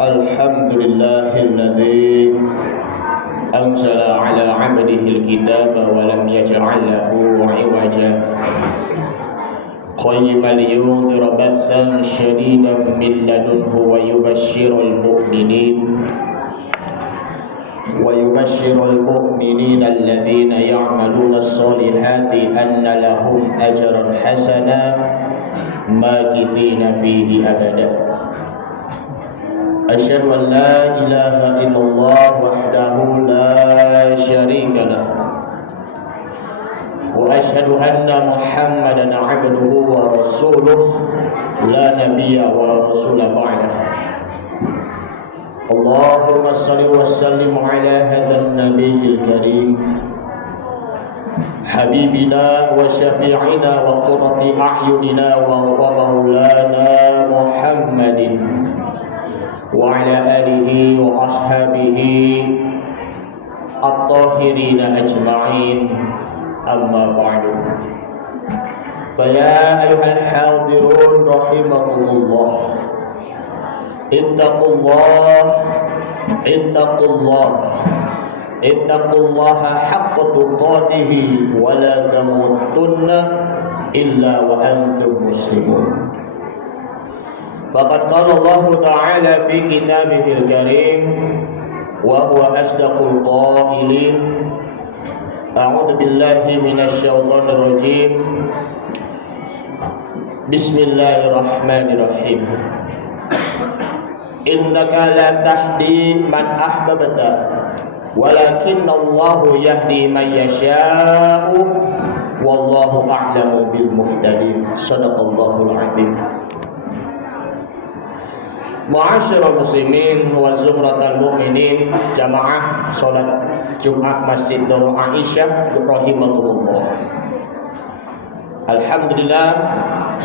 الحمد لله الذي أنزل على عبده الكتاب ولم يجعل له عوجا قيما لينذر بأسا شديدا من لدنه ويبشر المؤمنين الذين يعملون الصالحات أن لهم أجرا حسنا ماكثين فيه أبدا أشهد أن لا إله إلا الله وحده لا شريك له وأشهد أن محمدا عبده ورسوله لا نبي ولا رسول بعده اللهم صل وسلم على هذا النبي الكريم حبيبنا وشفيعنا وقرة أعيننا ومولانا محمد وعلى آله وأصحابه الطاهرين أجمعين أما بعد فيا أيها الحاضرون رحمكم الله اتقوا الله حق تقاته ولا تموتن إلا وأنتم مسلمون فقد قال الله تعالى في كتابه الكريم وهو أصدق القائلين أعوذ بالله من الشيطان الرجيم بسم الله الرحمن الرحيم إنك لا تهدي من أحببت ولكن الله يهدي من يشاء والله أعلم بالمهتدين صدق الله العظيم Ma'asyiral muslimin wa zumratal mu'minin jamaah salat Jumat Masjid Nurul Aisyah rahimakumullah. Alhamdulillah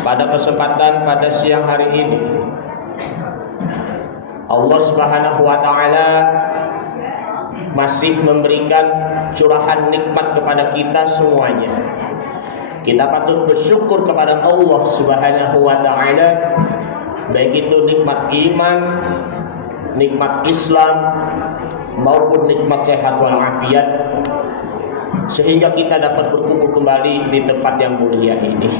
pada kesempatan pada siang hari ini Allah Subhanahu wa taala masih memberikan curahan nikmat kepada kita semuanya. Kita patut bersyukur kepada Allah Subhanahu wa taala, baik itu nikmat iman, nikmat Islam maupun nikmat sehat walafiat, sehingga kita dapat berkumpul kembali di tempat yang mulia ini.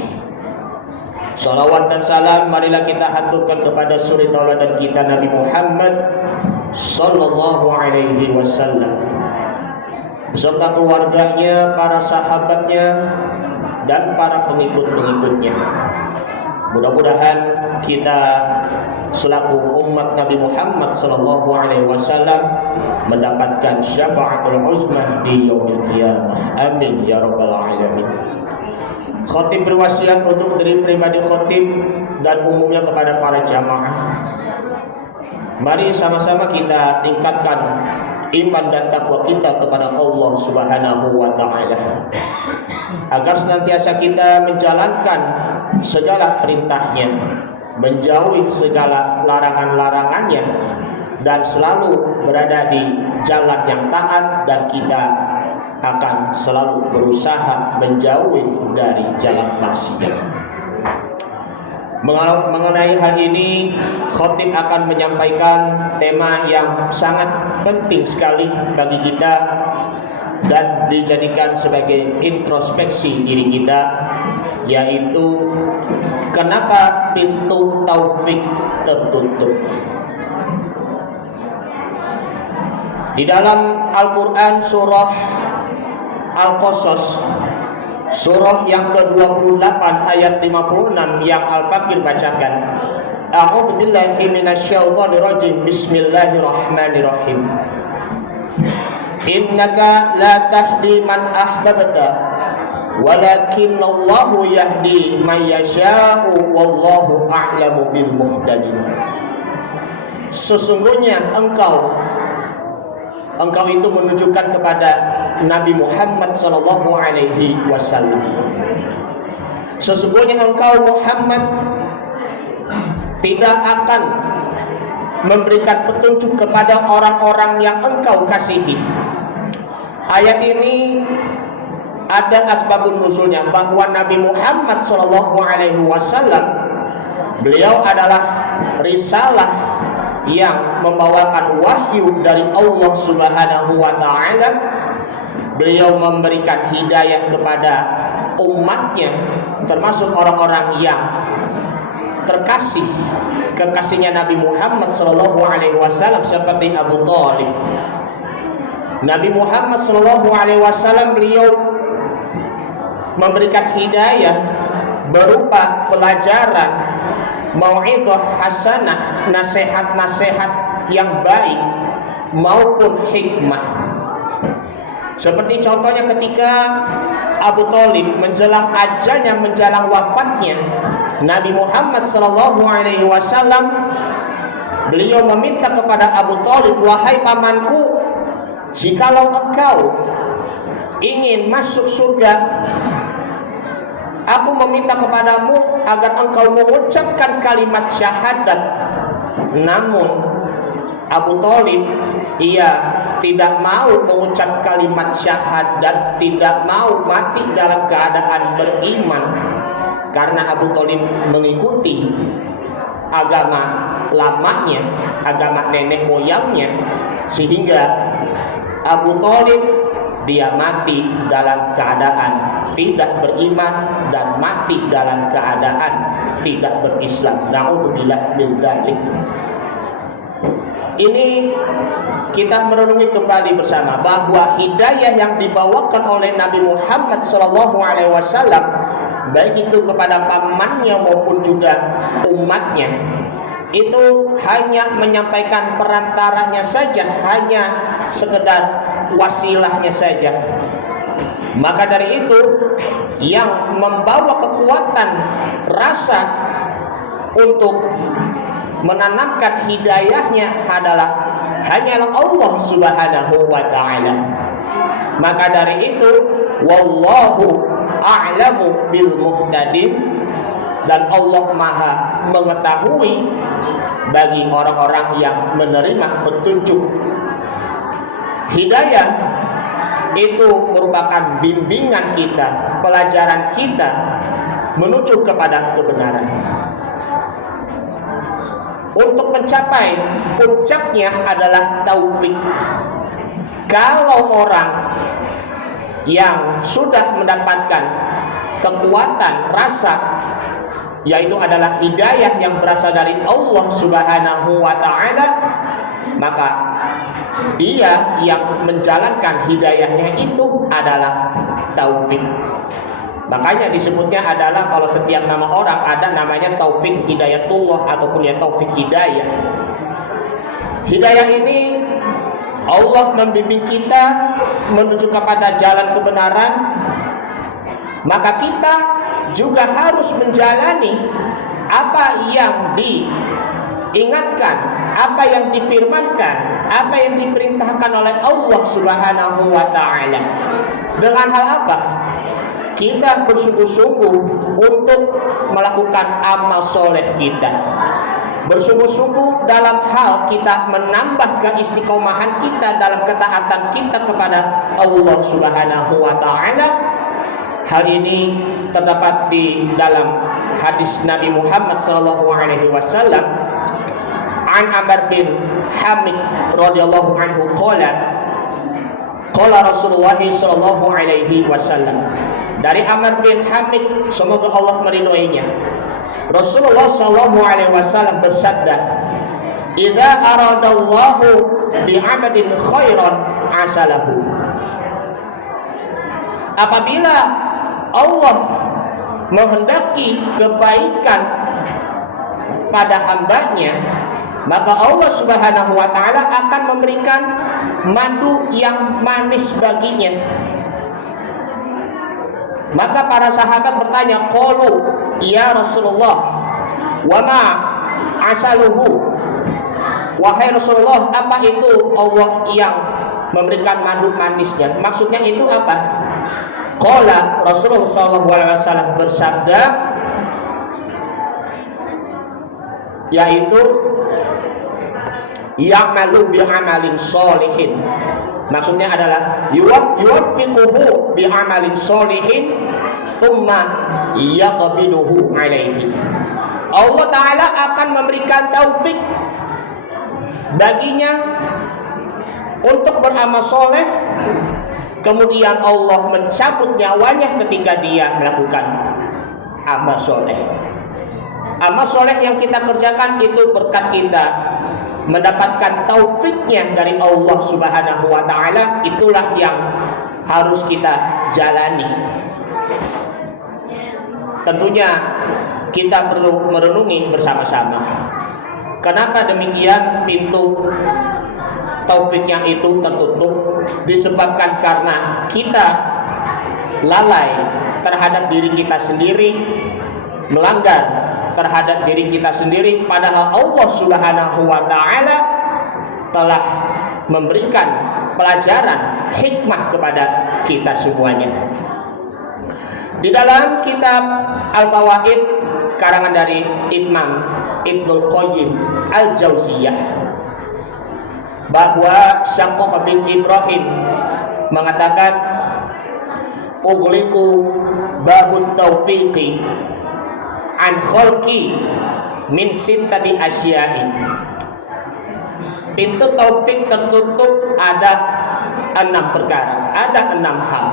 Salawat dan salam marilah kita haturkan kepada suri tauladan kita Nabi Muhammad sallallahu alaihi wasallam beserta keluarganya, para sahabatnya dan para pengikut-pengikutnya. Mudah-mudahan kita selaku umat Nabi Muhammad sallallahu alaihi wasallam mendapatkan syafaatul uzmah di yaumil qiyamah. Amin ya rabbal alamin. Khatib berwasiat untuk diri pribadi khatib dan umumnya kepada para jamaah. Mari sama-sama kita tingkatkan iman dan takwa kita kepada Allah Subhanahu wa taala, agar senantiasa kita menjalankan segala perintahnya, menjauhi segala larangan-larangannya, dan selalu berada di jalan yang taat, dan kita akan selalu berusaha menjauhi dari jalan maksiat. Mengenai hal ini, khatib akan menyampaikan tema yang sangat penting sekali bagi kita dan dijadikan sebagai introspeksi diri kita, yaitu kenapa pintu taufik tertutup. Di dalam Al-Quran surah Al-Qasas, surah yang ke-28 ayat 56 yang Al-Fakir bacakan, A'udzu billahi minasyaitonir rajim. Bismillahirrahmanirrahim. Innaka la tahdi man ahbabta walakinnallahu yahdi man yasha'u wallahu a'lamu bil muhtadin. Sesungguhnya engkau itu menunjukkan kepada Nabi Muhammad sallallahu alaihi wasallam. Sesungguhnya engkau Muhammad tidak akan memberikan petunjuk kepada orang-orang yang engkau kasihi. Ayat ini ada asbabun nuzulnya, bahwa Nabi Muhammad sallallahu alaihi wasallam beliau adalah risalah yang membawakan wahyu dari Allah Subhanahu wa taala. Beliau memberikan hidayah kepada umatnya, termasuk orang-orang yang terkasih, kekasihnya Nabi Muhammad sallallahu alaihi wasallam seperti Abu Thalib. Nabi Muhammad sallallahu alaihi wasallam beliau memberikan hidayah berupa pelajaran, mau'izah hasanah, nasihat-nasihat yang baik maupun hikmah. Seperti contohnya ketika Abu Thalib menjelang ajalnya, menjelang wafatnya, Nabi Muhammad sallallahu alaihi wasallam beliau meminta kepada Abu Thalib, "Wahai pamanku, jikalau engkau ingin masuk surga, aku meminta kepadamu agar engkau mengucapkan kalimat syahadat." Namun Abu Thalib tidak mau mengucap kalimat syahadat, tidak mau mati dalam keadaan beriman, karena Abu Thalib mengikuti agama lamanya, agama nenek moyangnya, sehingga Abu Thalib dia mati dalam keadaan tidak beriman dan mati dalam keadaan tidak berislam. Na'udzubillah min dzalik. Ini kita merenungi kembali bersama bahwa hidayah yang dibawakan oleh Nabi Muhammad SAW, baik itu kepada pamannya maupun juga umatnya, itu hanya menyampaikan perantaranya saja, hanya sekedar wasilahnya saja. Maka dari itu, yang membawa kekuatan rasa untuk menanamkan hidayahnya adalah hanyalah Allah Subhanahu wa ta'ala. Maka dari itu, wallahu a'lamu bil muhtadin, dan Allah Maha mengetahui bagi orang-orang yang menerima petunjuk. Hidayah itu merupakan bimbingan kita, pelajaran kita menuju kepada kebenaran. Untuk mencapai puncaknya adalah taufik. Kalau orang yang sudah mendapatkan kekuatan rasa, yaitu adalah hidayah yang berasal dari Allah Subhanahu wa ta'ala, maka dia yang menjalankan hidayahnya itu adalah taufik. Makanya disebutnya adalah, kalau setiap nama orang ada namanya taufik hidayatullah ataupun ya taufik hidayah. Hidayah ini Allah membimbing kita menuju kepada jalan kebenaran, maka kita juga harus menjalani apa yang diingatkan, apa yang difirmankan, apa yang diperintahkan oleh Allah Subhanahu wa ta'ala. Dengan hal apa? Kita bersungguh-sungguh untuk melakukan amal soleh kita, bersungguh-sungguh dalam hal kita menambah keistiqomahan kita dalam ketaatan kita kepada Allah Subhanahu wa ta'ala. Hal ini terdapat di dalam hadis Nabi Muhammad sallallahu alaihi wasallam. An Amr bin Hamid radhiyallahu anhu qala Rasulullah sallallahu alaihi wasallam. Dari Amr bin Hamid, semoga Allah meridhoinya, Rasulullah sallallahu alaihi wasallam bersabda, "Idza aradallahu bi'abdin khairan asalahu." Apabila Allah menghendaki kebaikan pada hambanya, maka Allah Subhanahu wa ta'ala akan memberikan madu yang manis baginya. Maka para sahabat bertanya, qalu ya Rasulullah, wa ma asaluhu? Wahai Rasulullah, apa itu Allah yang memberikan madu manisnya? Maksudnya itu apa? Qala Rasulullah sallallahu alaihi wasallam bersabda, yaitu ya'malu bi'amalin sholihin. Maksudnya adalah yuwaffiquhu bi'amalin sholihin thumma yaqbiduhu alaihi. Allah Ta'ala akan memberikan taufik baginya untuk beramal soleh, kemudian Allah mencabut nyawanya ketika dia melakukan amal soleh. Amal soleh yang kita kerjakan itu berkat kita mendapatkan taufiknya dari Allah Subhanahu wa ta'ala. Itulah yang harus kita jalani. Tentunya kita perlu merenungi bersama-sama, kenapa demikian pintu taufiknya itu tertutup. Disebabkan karena kita lalai terhadap diri kita sendiri, melanggar terhadap diri kita sendiri, padahal Allah Subhanahu wa ta'ala telah memberikan pelajaran hikmah kepada kita semuanya. Di dalam kitab Al-Fawaid karangan dari Imam Ibnul Qayyim Al-Jauziyah, bahwa Syaqqaq bin Ibrahim mengatakan, ughliqu babut taufiqi an khalqi min sittati asya'i. Pintu taufik tertutup ada 6 perkara, ada 6 hal.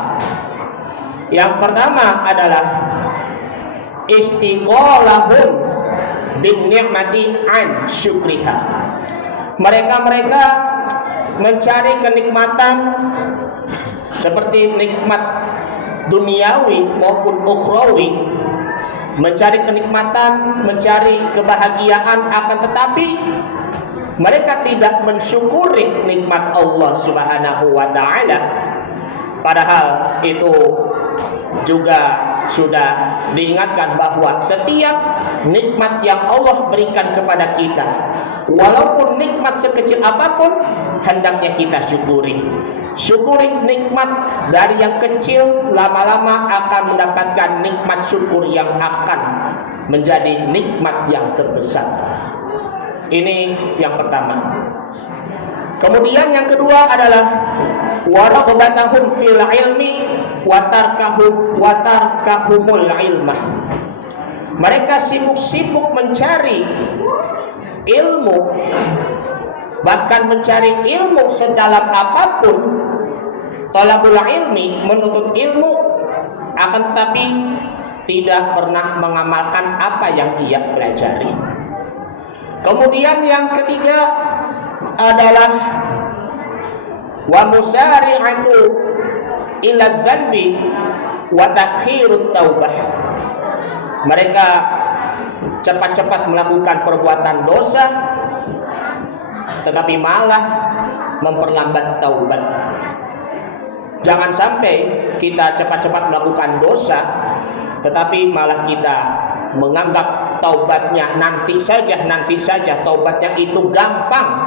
Yang pertama adalah istiqolahum bin ni'mati an syukriha. Mereka mencari kenikmatan seperti nikmat duniawi maupun ukhrawi, mencari kenikmatan, mencari kebahagiaan, akan tetapi mereka tidak mensyukuri nikmat Allah Subhanahu wa ta'ala. Padahal itu juga sudah diingatkan bahwa setiap nikmat yang Allah berikan kepada kita, walaupun nikmat sekecil apapun, hendaknya kita syukuri. Syukuri nikmat dari yang kecil, lama-lama akan mendapatkan nikmat syukur yang akan menjadi nikmat yang terbesar. Ini yang pertama. Kemudian yang kedua adalah waraqbatahum fil ilmi wa tarkahumul ilmah. Mereka sibuk-sibuk mencari ilmu, bahkan mencari ilmu sedalam apapun, talabul ilmi, menuntut ilmu, akan tetapi tidak pernah mengamalkan apa yang ia pelajari. Kemudian yang ketiga adalah wa musari'atu ila dzanbi wa takhirut taubah. Mereka cepat-cepat melakukan perbuatan dosa, tetapi malah memperlambat taubat. Jangan sampai kita cepat-cepat melakukan dosa, tetapi malah kita menganggap taubatnya nanti saja, taubatnya itu gampang.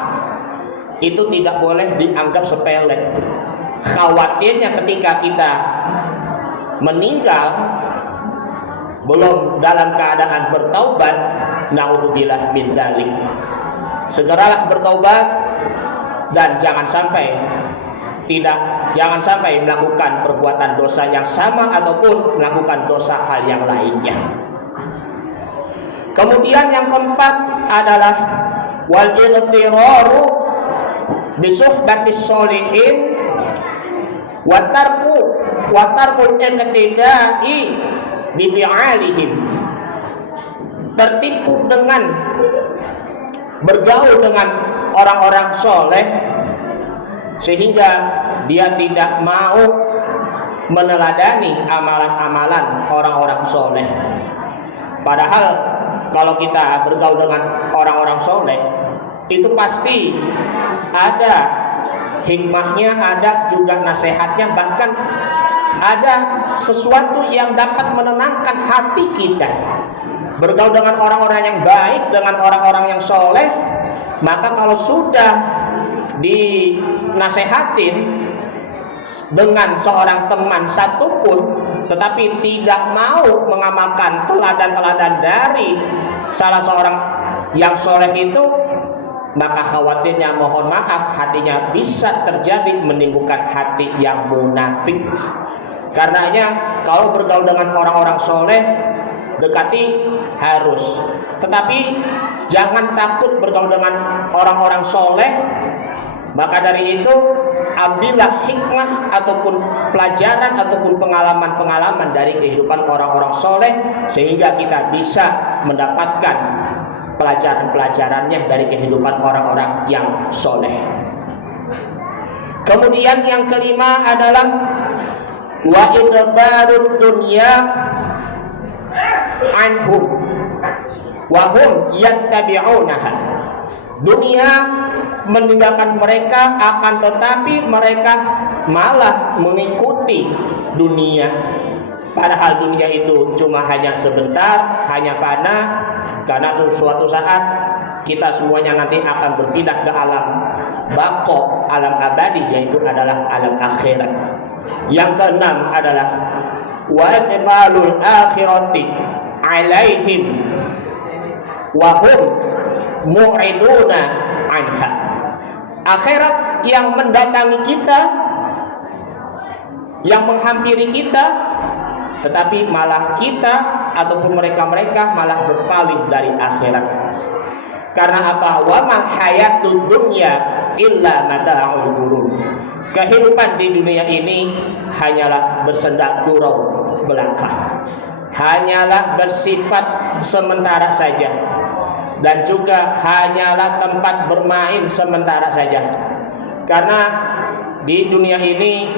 Itu tidak boleh dianggap sepele. Khawatirnya ketika kita meninggal belum dalam keadaan bertaubat, naudzubillah min dzalik. Segeralah bertaubat dan jangan sampai melakukan perbuatan dosa yang sama ataupun melakukan dosa hal yang lainnya. Kemudian yang keempat adalah wal iqtiraru bi suhbatis sholihin wa tarkul iqtidai bi fi'alihim. Tertipu dengan bergaul dengan orang-orang soleh sehingga dia tidak mau meneladani amalan-amalan orang-orang soleh. Padahal kalau kita bergaul dengan orang-orang soleh, itu pasti ada hikmahnya, ada juga nasihatnya, bahkan ada sesuatu yang dapat menenangkan hati kita. Bergaul dengan orang-orang yang baik, dengan orang-orang yang soleh, maka kalau sudah dinasihatin dengan seorang teman satupun tetapi tidak mau mengamalkan teladan-teladan dari salah seorang yang soleh itu, maka khawatirnya, mohon maaf, hatinya bisa terjadi menimbulkan hati yang munafik. Karenanya kalau bergaul dengan orang-orang soleh, dekati harus, tetapi jangan takut bergaul dengan orang-orang soleh. Maka dari itu, ambillah hikmah ataupun pelajaran ataupun pengalaman-pengalaman dari kehidupan orang-orang soleh, sehingga kita bisa mendapatkan pelajaran-pelajarannya dari kehidupan orang-orang yang soleh. Kemudian yang kelima adalah wa idbarud dunya anhum wa hum yattabi'unaha. Dunia meninggalkan mereka, akan tetapi mereka malah mengikuti dunia. Padahal dunia itu cuma hanya sebentar, hanya fana. Karena suatu saat kita semuanya nanti akan berpindah ke alam baqo, alam abadi, yaitu adalah alam akhirat. Yang keenam adalah wa iqbalul akhirati alaihim wa hum mu'riduna anha. Akhirat yang mendatangi kita, yang menghampiri kita, tetapi malah kita ataupun mereka-mereka malah berpaling dari akhirat. Karena apa? Wa mal hayatud dunya illa mata'ul ghurur. Kehidupan di dunia ini hanyalah bersenda gurau belaka, hanyalah bersifat sementara saja, dan juga hanyalah tempat bermain sementara saja. Karena di dunia ini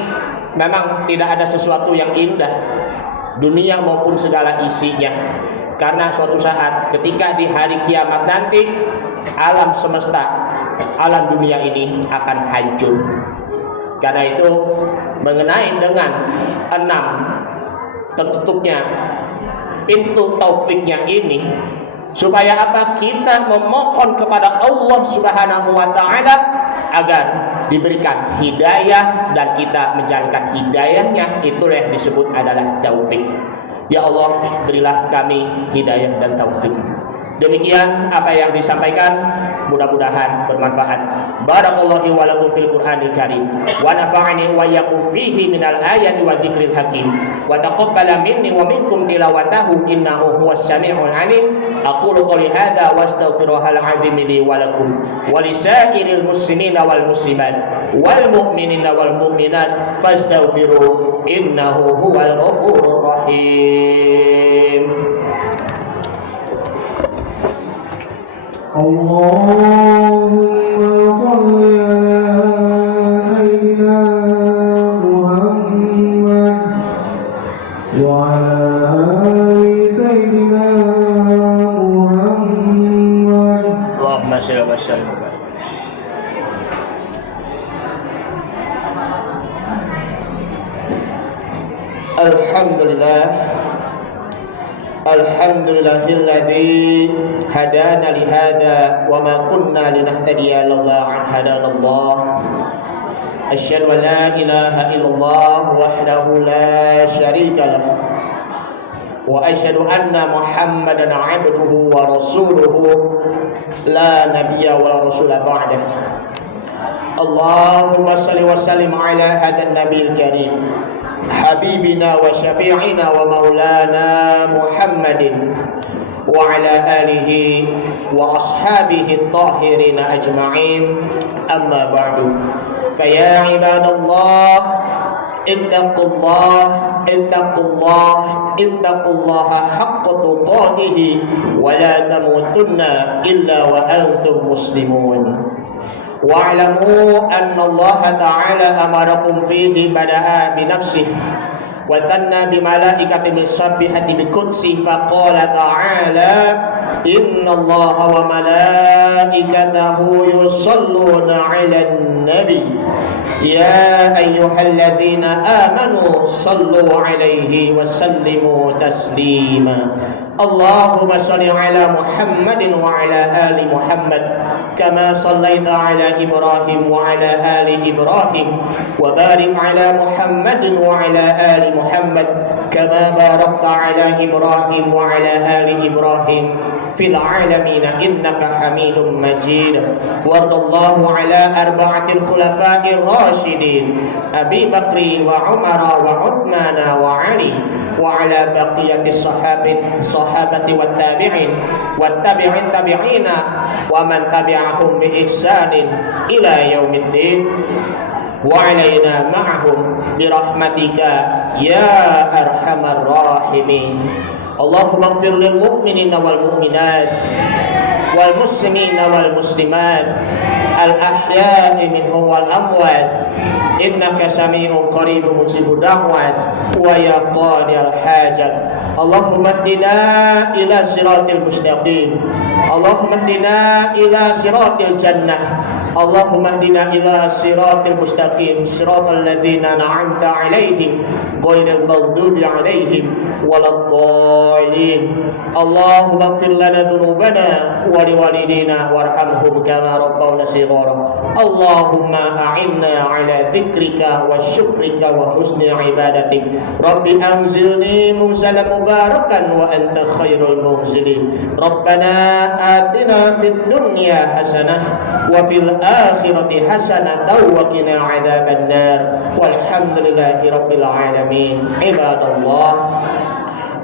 memang tidak ada sesuatu yang indah, dunia maupun segala isinya. Karena suatu saat ketika di hari kiamat nanti, alam semesta, alam dunia ini akan hancur. Karena itu, mengenai dengan 6 tertutupnya pintu taufiknya ini, supaya apa? Kita memohon kepada Allah Subhanahu wa taala agar diberikan hidayah dan kita menjalankan hidayahnya. Itulah yang disebut adalah taufik. Ya Allah, berilah kami hidayah dan taufik. Demikian apa yang disampaikan, mudah-mudahan bermanfaat. Barakallahu wa lakum fil Qur'anil Karim wa nafa'ani wa iyyakum fihi minal ayati wa dzikril hakim wa taqabbala minni wa minkum tilawatahu innahu huwas samiul alim. Aqulu qouli hadza wa astaghfirullahal azim li wa lakum wa lisairil muslimina wal muslimat wal mu'minina wal mu'minat fastaghfiru innahu huwal ghafurur rahim. Allahumma shalli ala sayyidina Muhammad wa ala ali sayyidina Muhammad. Allahumma shalli wa sallim. Alhamdulillah. Alhamdulillahilladzi hadana lihada wa ma kunna linahtadiya laula an hadanallah. Asyhadu an la ilaha illallah wahdahu la syarika lah wa asyhadu anna Muhammadan abduhu wa rasuluhu la nabiyya wa la rasula ba'dah. Allahumma shalli wa sallim ala hadan nabiyil karim habibina wa syafi'ina wa maulana Muhammadin wa ala alihi wa ashabihi at-tahirina ajma'in. Amma ba'du. Faya ibadallah, ittaqullah haqqa tuqatih wa la tamutunna illa wa antum muslimun. Wa'lamu anna Allah ta'ala amarakum fihi bada'a binafsih wa thanna bimalaikati misabbihati biqudsi faqala ta'ala inna Allah wa malaikatahu yusalluna 'alan nabi ya ayyuhalladzina amanu sallu 'alaihi wa sallimu taslima. Allahumma shalli 'ala Muhammadin wa 'ala ali Muhammad kama shallaita 'ala Ibrahim wa 'ala ali Ibrahim wa barik 'ala Muhammadin wa 'ala ali Muhammad kama barakta 'ala Ibrahim wa 'ala ali Ibrahim fil alamin innaka Hamidum Majid. Warḍallahu ala arba'atil khulafa'ir rasyidin Abi Bakri wa Umar wa Uthman wa Ali wa ala baqiyatis sahabati wat tabi'in wat tabi'in tabi'ina wa man tabi'ahum bi ihsanin ila yaumiddin wa alaina ma'ahum bi rahmatika ya arhamar rahimin. Allahumma ighfir lil mu'minina wal mu'minat wal muslimina wal muslimat al ahya'i minhum wal amwat innaka sami'un qaribun mujibud da'wat wa ya qadil hajat. Allahumma hdina ila siratil mustaqim, Allahumma hdina ila siratil jannah, Allahumma hdina ila siratil mustaqim, siratal ladzina an'amta 'alaihim ghairil maghdubi 'alaihim waladdallin. Allahumma ighfir lana dhunubana wa liwalidina warhamhum kama rabbawna shighara. Allahumma a'inna 'ala dzikrika wa syukrika wa husni ibadatik. Rabbi anzilni munzalan mubarakan wa anta khairul munzilin. Rabbana atina fid dunya hasanah wa fil akhirati hasanah wa qina adzabannar. Walhamdulillahi rabbil alamin. Ibadallah,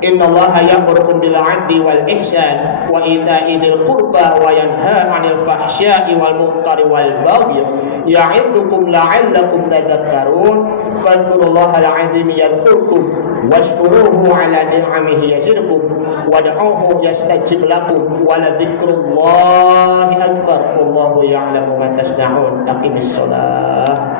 innallaha ya'murukum bil 'adli wal ihsan wa ita'i dzil qurba wa yanha 'anil fahsya'i wal munkari wal baghi ya'idzukum la'allakum tadhakkarun. Fadhkurullaha al-'azim yadhkurkum washkuruhu 'ala ni'amihi yazidkum wad'uhu yastajib lakum wa la dzikrullahi akbar. Wallahu ya'lamu ma tasna'un. Aqimis shalah.